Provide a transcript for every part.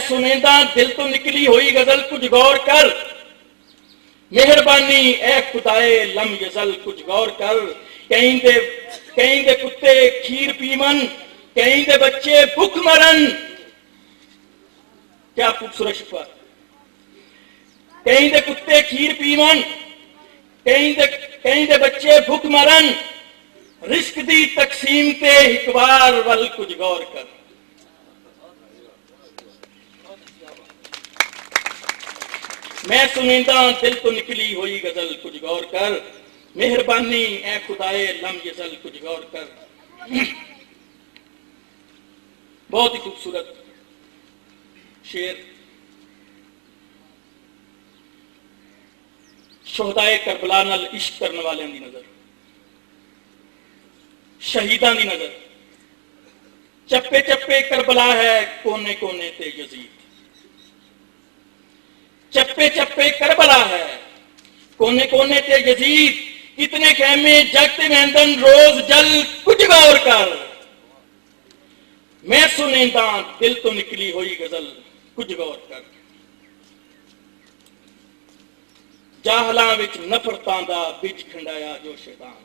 मैं सुनेंदा दिल तो निकली हुई गजल कुछ गौर कर, मेहरबानी ए खुदाए लम यजल कुछ गौर कर। कहीं दे कुत्ते खीर पीवन, कहीं दे बच्चे भूख मरन। क्या खूबसूरत शिकवा। कहीं दे कुत्ते खीर पीवन, कहीं दे बच्चे भूख मरन। रिस्क दी तकसीम ते एक बार वल कुछ गौर कर। मैं सुनेंदा दिल तो निकली हुई गजल कुछ गौर कर, मेहरबानी ए खुदाए लम यजल कुछ गौर कर। बहुत ही खूबसूरत शेर। शोहदाए करबला नाल इश्क करने वाले दी नजर, शहीदां दी नजर। चप्पे चप्पे करबला है कोने कोने ते यजीद, चप्पे चप्पे करबला है कोने कोने ते यजीद। कितने खेमे जगते मेहंदन रोज जल कुछ गौर कर। मैं सुनेंदा दिल तो निकली हुई गजल कुछ गौर कर। जाहलां विच नफरतां दा बिज खंडाया जो शैतान,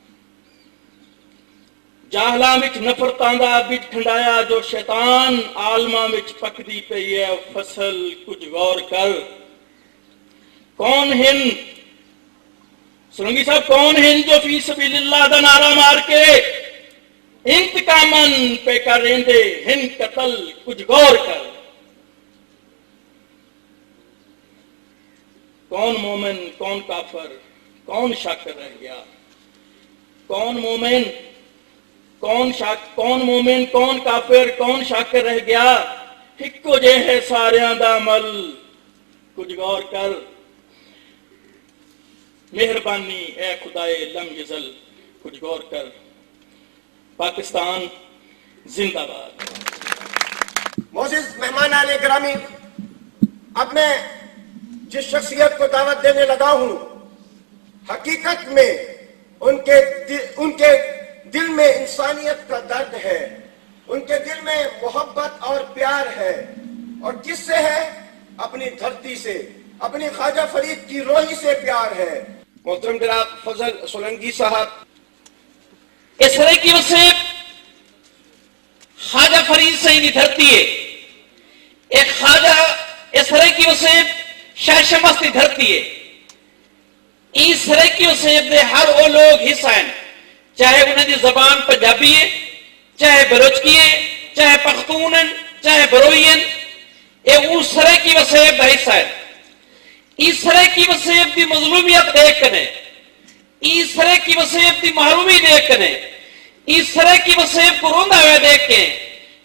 जाहलां विच नफरतां दा बिज खंडाया जो शैतान। आलमां विच पकदी पई है फसल कुछ गौर कर। कौन हिन सुरंगी साहब, कौन हिन जो फी सबीलिल्लाह दा नारा मार के इंतकामन पे कर रेंदे हिन कतल कुछ गौर कर। कौन मोमिन कौन काफर कौन शाकर रह गया। कौन मोमिन कौन काफिर कौन शाकर रह गया। इक्को जे है सारियां दा अमल कुछ गौर कर। मेहरबानी ए खुदाए लम यजल कुछ गौर कर। पाकिस्तान जिंदाबाद। मोअज़्ज़िज़ मेहमान आले गिरामी, अब मैं जिस शख्सियत को दावत देने लगा हूं, हकीकत में उनके दिल में इंसानियत का दर्द है, उनके दिल में मोहब्बत और प्यार है। और किससे है? अपनी धरती से, अपनी ख्वाजा फरीद की रोही से प्यार है। मोहतरम जनाब फजल सोलंकी साहब, इस तरह की उसे ख्वाजा फरीद से ही धरती है। एक ख्वाजा इस तरह की उसे शाह शमस की धरती है। इस तरह की उसे हर वो लोग हिस्सा हैं, चाहे उन्हें जबान पंजाबी है, चाहे बलोचकी है, चाहे पख्तून है, चाहे बरोई है। ये उस तरह की वसेब का हिस्सा है। इस तरह की वसेब की मजलूमियत देख कने, इस तरह की वसेब की महरूमी देख कने, इस तरह की वसेब को रोंदा हुआ देख के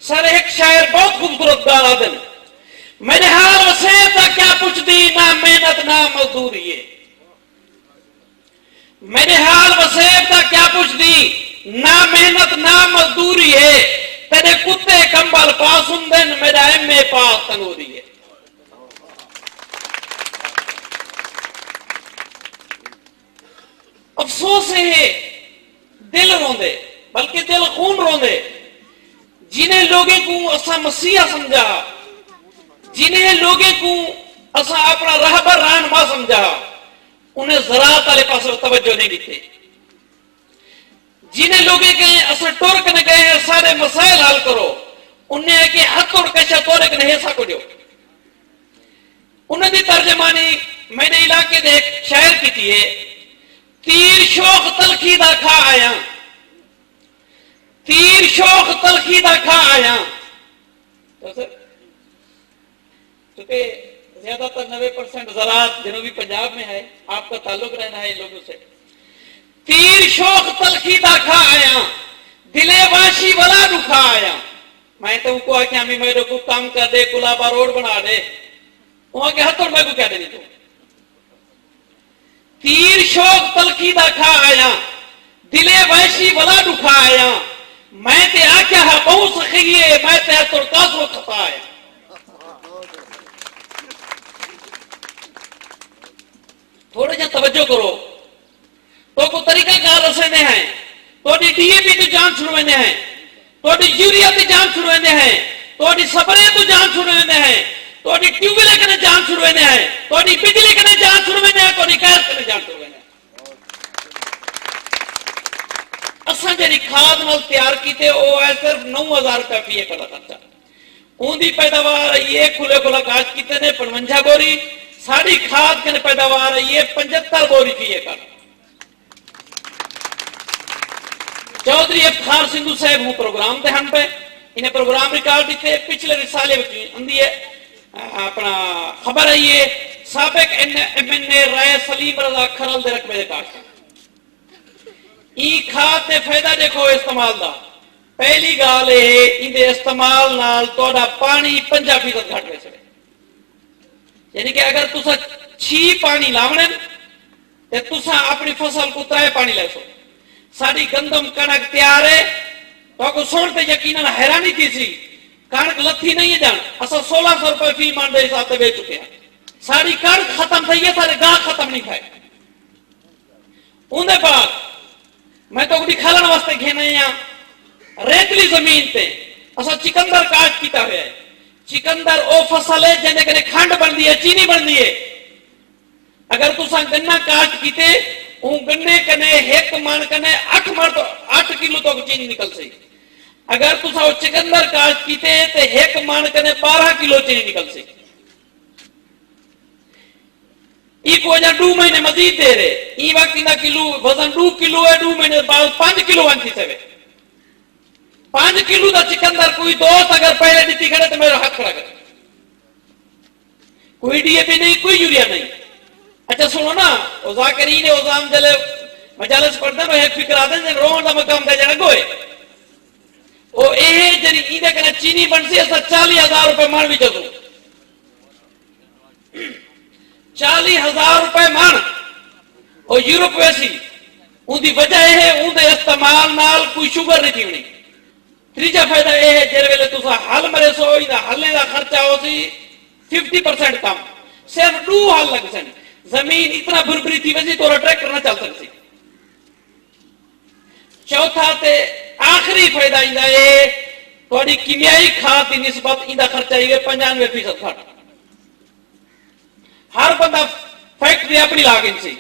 सर एक शायर बहुत खूबसूरत गाना दिन। मेरे हाल वसेब का क्या पूछ दी, ना मेहनत ना मजदूरी है। मेरे हाल वसेब का क्या पूछ दी, ना मेहनत ना मजदूरी है। तेरे कुत्ते कंबल पास उमदन, मेरा एमए पास तनूरी है। अफसोस है दिल रोंदे, बल्कि दिल खून रोंदे। जिन्हें लोगों को असा मसीहा समझा, जिन्हें लोगों को असा अपना रहबर रहनुमा समझा, उन्हें ज़राअत वाले पास तवज्जो नहीं दी। जिन्हें लोगों के असा टुर कने गए सारे मसाइल हल करो, उन्हें के हथ तोड़ कशा तोड़े कने हिस्सा को दियो। उन्हें दी तर्जमानी मैंने इलाके दे एक शायर की थी है, तीर शोख तलखी दा खा आया, तीर शोख तलखी दा खा आया। क्योंकि ज्यादातर 90% ज़राअत जनूबी पंजाब में है, आपका ताल्लुक रहना है इन लोगों से। तीर शोख तलखी दा खा आया, दिले वाशी वाला दुखा आया। मैं तो उनको आके हमें मेरे को काम कर दे, कुलाबा रोड बना दे, वहां के हाथों में को क्या देनी। तो तीर शोक तलखी दा खा आया, दिले वैशी वाला दुखा आया। मैं ते आख्या है बहुत सखी है, मैं ते तुरकासो खता आया। थोड़ा जा तवज्जो करो। तो को तरीका कार रसने हैं, तो डीएपी की जांच छुड़वाने हैं, तो यूरिया की जांच छुड़वाने हैं, तो सबरे तो जांच छुड़वाने हैं, ਤੁਹਾਡੀ ਟਿਊਬਵੈਲ ਕਨੇ ਜਾਨ ਛੁੜਵੇ ਨੇ ਆਏ, ਤੁਹਾਡੀ ਬਿਜਲੀ ਕਨੇ ਜਾਨ ਛੁੜਵੇ ਨੇ, ਤੁਹਾਡੀ ਗੈਸ ਕਨੇ ਜਾन छुड़वे ने। असां जी खाद नाल तैयार किते वो है सिर्फ 9,000 रुपए फी एकड़ का खर्चा। उनकी पैदावार ये खुले खुला काश किते ने 55 बोरी, साड़ी खाद के पैदावार ये 75 बोरी फी एकड़। चौधरी अफ्तार सिंधु साहब हूँ प्रोग्राम ते हम पे इन्हें प्रोग्राम रिकॉर्ड दिते पिछले रिसाले आंदी है अपना खबर है ये साबिक एमएनए राय सलीम रजा खरल दे रकबे दे काश ई खाद ते फायदा देखो इस्तेमाल दा। पहली गाल है इंदे इस्तेमाल नाल तोड़ा पानी 50% घट वैसे, यानी कि अगर तुसा 6 पानी लावने ते तुसा अपनी फसल को 3 पानी ले सो। साड़ी गंदम कणक तैयार है तो को सुनते यकीनन हैरानी थी सी कणक लथी नहीं है जान असा 1600 रुपए फी मान दे हिसाब से बेच चुके हैं। साड़ी कणक खत्म थी है, सारे गाह खत्म नहीं थे। उनके बाद मैं तो दिखाने वास्ते घेने रेतली जमीन ते असा चिकंदर काश किया हुआ है। चिकंदर ओ फसल है जिन्हें कने खंड बनती है, चीनी बनती है। अगर तुसा गन्ना काश किते गन्ने कने एक मन कने 8 किलो तक चीनी निकल सी। अगर तुसा वो चिकंदर काश किते ते एक मन कने 12 किलो चीनी निकल सी। इको वजह 2 महीने मजीद दे रहे ई वक्त इंदा किलो वजन 2 किलो है, 2 महीने बाद 5 किलो बनती से 5 किलो का चिकंदर कोई दोस्त अगर पहले दी खड़े तो मेरा हाथ खड़ा करे। कोई डीएपी नहीं, कोई यूरिया नहीं। अच्छा सुनो ना जाकरीन ओजाम जले मजालस पढ़दे नो एक फिक्र आदे जन रोण दा मकाम दे जण गोए ओ ए जनी इंदे कने चीनी बनसी अस 40,000 रुपए मन विच दो 40,000 रुपए मन ओ यूरोप वैसी उनकी वजह है उनके इस्तेमाल नाल कोई शुगर नहीं थी। तीजा फायदा यह है जिस वेले तुसा हल मरे सो इदा हलने का खर्चा हो सी 50% कम, सिर्फ 2 हल लग सन। जमीन इतना बुरबरी थी वैसी तो ट्रैक्टर ना चल सकती। चौथा ते आखिरी फायदा इंदा है थोड़ी कीमियाई खाद की निस्बत इंदा खर्चा ये 95% घट। हर बंदा फैक्ट्री अपनी लागिन सी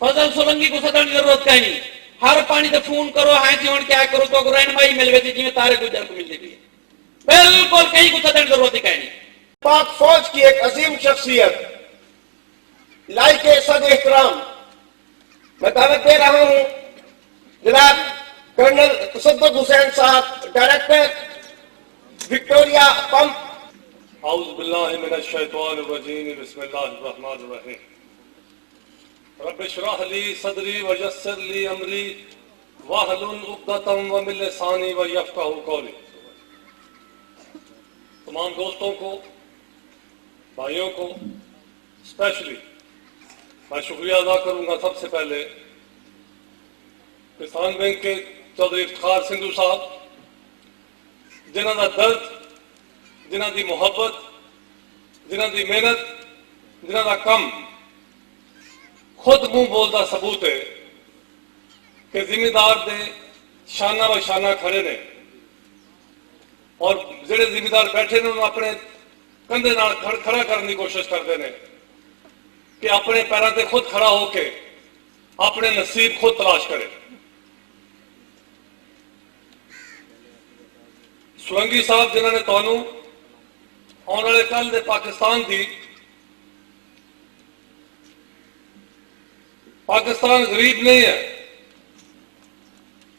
फसल सोलंगी को सदन की जरूरत कहीं नहीं। हर पानी तो फोन करो हाँ जी क्या करो तो रहनुमाई मिल गई जिम्मे तारे गुजर को मिलती थी। बिल्कुल कहीं को सदन की जरूरत ही कहीं नहीं। पाक फौज की एक अजीम शख्सियत लाइक सदर एहतराम मैं दावत दे रहा हूं जनाब कर्नल तसद्दुक हुसैन साहब, डायरेक्टर विक्टोरिया पंप। औज़ु बिल्लाहि मिनश शैतानिर रजीम, बिस्मिल्लाहिर रहमानिर रहीम। रब्बि इश्रह ली सदरी व यस्सिर ली अमरी वहलुल उक़दतम व मिन लिसानी व यफ़क़हू क़ौली। तमाम दोस्तों को, भाइयों को स्पेशली मैं शुक्रिया अदा करूंगा सबसे पहले किसान बैंक के चौधरी इफ्तिखार सिंधु साहब जिन्हों का दर्द, जिन्हों की मुहब्बत, जिन्हों की मेहनत, जिन्हों का कम खुद मुंह बोलता सबूत है कि जिम्मेदार दे शाना व शाना खड़े ने और जेडे जिम्मेदार बैठे ने उन्होंने अपने कंधे नाल खड़ा करने की कोशिश करते हैं कि अपने पैरों से खुद खड़ा होके अपने नसीब खुद तलाश करे। सोलंकी साहब जिन्होंने तुहानू आने वाले कल दे पाकिस्तान की पाकिस्तान गरीब नहीं है,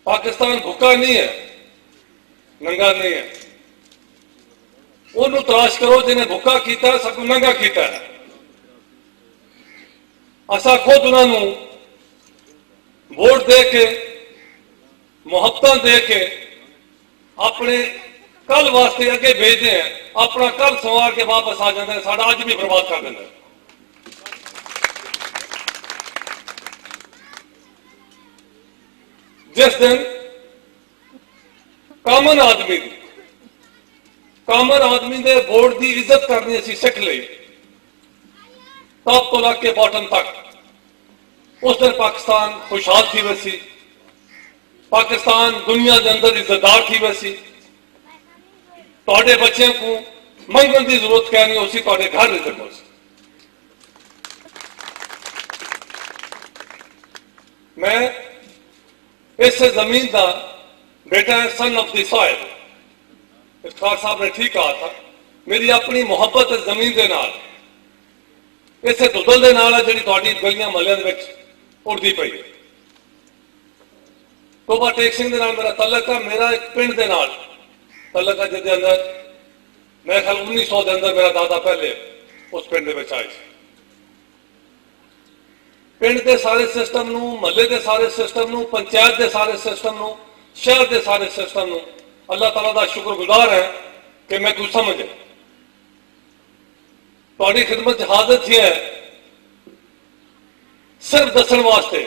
पाकिस्तान भूखा नहीं है, नंगा नहीं है। उन्होंने तलाश करो जिन्हें भूखा किया सबको नंगा किया है। असा खुद उन्होंने वोट दे के मुहब्बत दे के अपने कल वास्ते अगे भेजते हैं, अपना कल संवार के वापस आ जाते हैं, साडा अज भी बर्बाद कर देते हैं। जिस दिन कामन आदमी दे वोट की इज्जत करनी असी सीख ली टॉप तो लग बॉटम तक, उस दिन पाकिस्तान खुशहाल थी वैसी, पाकिस्तान दुनिया के अंदर इज्जतदार थी वैसी। तुहाडे बच्चों को मंगन की जरूरत क्या नहीं, उसी ਤੁਹਾਡੇ घर नहीं पहुंच। मैं इस जमीन का बेटा है, सन ऑफ द सॉइल। इफ्तार साहब ने ठीक कहा था, मेरी अपनी मुहब्बत है जमीन के नाल, इस दुदल के नाल जी गलियां महलियां दे विच उड़दी पई है। टोबा टेक सिंह दे नाल मेरा तलक है, मेरा एक पिंड के नाल तलक है जिसके अंदर मेरे ख्याल 1900 के अंदर मेरा दादा पहले उस पिंड के आए। पिंड के सारे सिस्टम नूं, महल्ले के सारे सिस्टम नूं, पंचायत के सारे सिस्टम नूं, शहर के सारे सिस्टम नूं अल्लाह ताला का शुक्रगुजार है कि मैं कुछ समझ तुहाडी खिदमत हाजिर थी है सिर्फ दसन वास्ते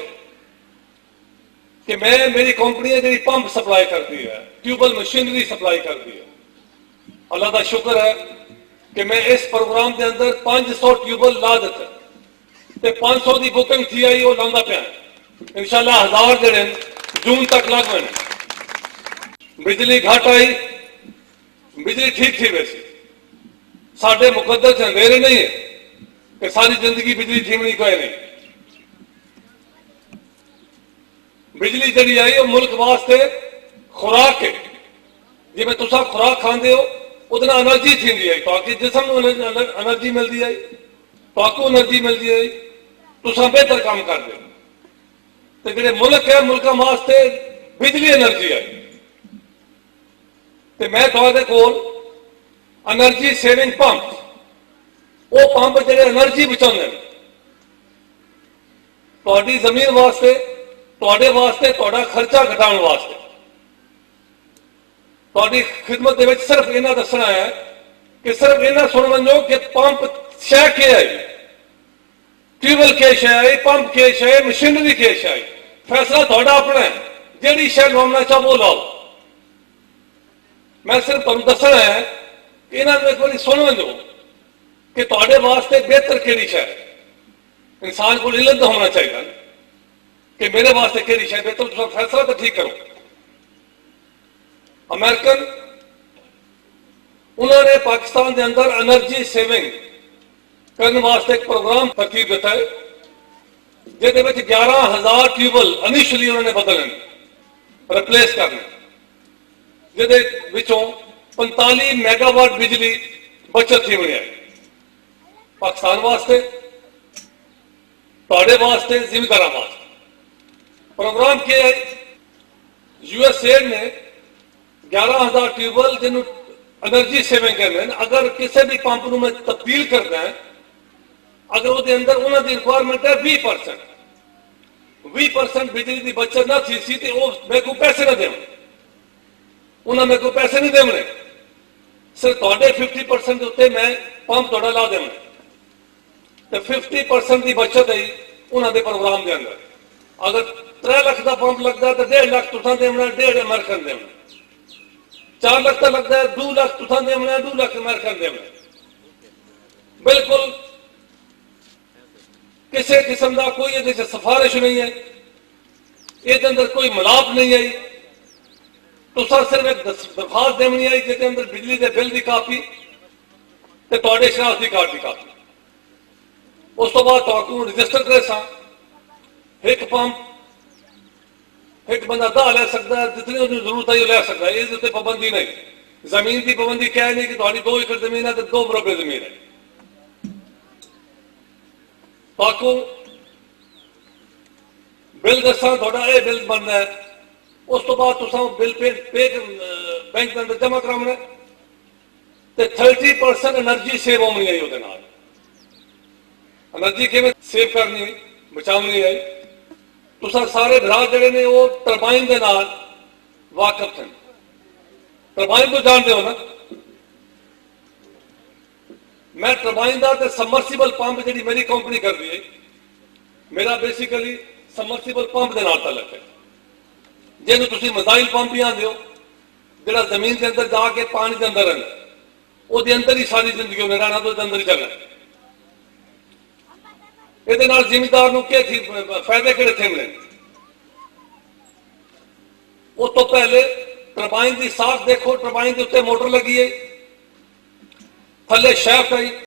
कि मैं मेरी कंपनी है जी पंप सप्लाई करती है, ट्यूबल मशीनरी सप्लाई करती है। अल्लाह का शुक्र है कि मैं इस प्रोग्राम के अंदर 500 ट्यूबल ला दिते ते 500 की बुकिंग थी आई, वो लांदा पिया इंशाल्लाह 1000 जड़े जून तक लग गए। बिजली घट आई, बिजली ठीक थी वैसे, साढ़े मुकद्दर च अंधेरे नहीं है कि सारी जिंदगी बिजली थीमनी कोई नहीं। बिजली जी आई वो मुल्क वास्ते खुराक है, जिमें तुसा खुराक खाते हो उतना एनर्जी थी आई, ताकि जिसम एनर्जी मिलती आई, ताकू एनर्जी मिलती आई, तुसा बेहतर काम कर दो। तो जो मुल्क है मुल्क वास्ते बिजली एनर्जी आई। तो मैं थोड़े कोल एनर्जी सेविंग पंप, वो पंप जो एनर्जी बचाते हैं थोड़ी जमीन वास्ते, थोड़े वास्ते, थोड़ा खर्चा घटाने वास्ते। थोड़ी खिदमत के सिर्फ इन्ना दसना है कि सिर्फ इन्ना सुन वजो कि पंप शह के आई, ट्यूबल के शह आई, पंप के शह, मशीनरी के शह आई। फैसला थोड़ा अपना है, जी शह लवाना चाहो वो लाओ। मैं सिर्फ तुम दसना है कि इन्होंने एक बार सुन वजो कि थोड़े वास्ते बेहतर केड़ी शह। इंसान को इलम तो होना चाहिए कि मेरे वास्ते केड़ी शह बेहतर, तो फैसला तो ठीक करो। अमेरिकन उन्होंने पाकिस्तान के अंदर एनर्जी सेविंग करने वास्ते एक प्रोग्राम तरतीब दिता है, जिहदे विच 11,000 ट्यूबल इनिशियली उन्होंने बदलने, रिप्लेस करने, जिहदे विचों 45 मेगावाट बिजली बचत थी बनी है। पाकिस्तान वास्ते, तुहाडे वास्ते, जिमीदारां वास्ते प्रोग्राम किया है। यूएसएड ने 11,000 ट्यूबल जिन्हों एनर्जी सेविंग करने, अगर किसी भी पंप को मैं तब्दील करना है, अगर वो अंदर उन्होंने रिक्वायरमेंट है 20% बिजली की बचत ना थी सी, तो मेरे को पैसे ना देव, उन्हें मेरे को पैसे नहीं देने, सिर्फ थोड़े 50% उत्ते मैं पंप थोड़ा ला देना, तो 50% की बचत आई उन्होंने प्रोग्राम के अंदर। अगर 3 लाख का पंप लगता है तो 1.5 लाख तुसा देना, 1.5 अमेरिकन देना। 4 लाख का लगता है 2 लाख तुसा देना, 2 लाख अमेरिकन देना। बिल्कुल किसी किस्म का कोई ये सिफारिश नहीं है, ये अंदर कोई मिलाप नहीं आई। तुसा सिर्फ एक दरखास्त देनी आई जिसके अंदर बिजली के बिल की कापी ते तुहाडे शनाख्ती कार्ड की कापी। उस तो बाद तुहानू रजिस्टर करे सा, एक पंप एक बंदा 10 ले सकता है, जितनी उसकी जरूरत है ले सकता है, ये पाबंदी नहीं। जमीन की पाबंदी क्या है नहीं कि तुहाडी 2 एकड़ जमीन है तो 2 बराबर जमीन है। ताकू बिल दसा थोड़ा ये बिल बनना है, उस तो बाद तुसा बिल पे बैंक के अंदर जमा कराना, तो 30% एनर्जी सेव होनी आई। उहदे नाल एनर्जी किवें सेव करनी बचानी आई। तुसा सारे भरा जिहड़े ने वो टरबाइन दे नाल वाकिफ थे। टरबाइन को जानते हो ना? मैं टरबाइन का सबमर्सिबल पंप जी मेरी कंपनी कर दी है, मेरा बेसिकली सबमर्सिबल पंप के नाल तलक है, जिन्होंने तुम मिसाइल पंप ही आते हो, जो जमीन के अंदर जाके पानी के अंदर रहना, वो अंदर ही सारी जिंदगी उन्हें रहना, तो अंदर ही चलना। ये जिमीदार के फायदे कि थे मिले? उस तो पहले टरबाइन की साख देखो, टरबाइन के उत्ते मोटर लगी है, थले शेफ है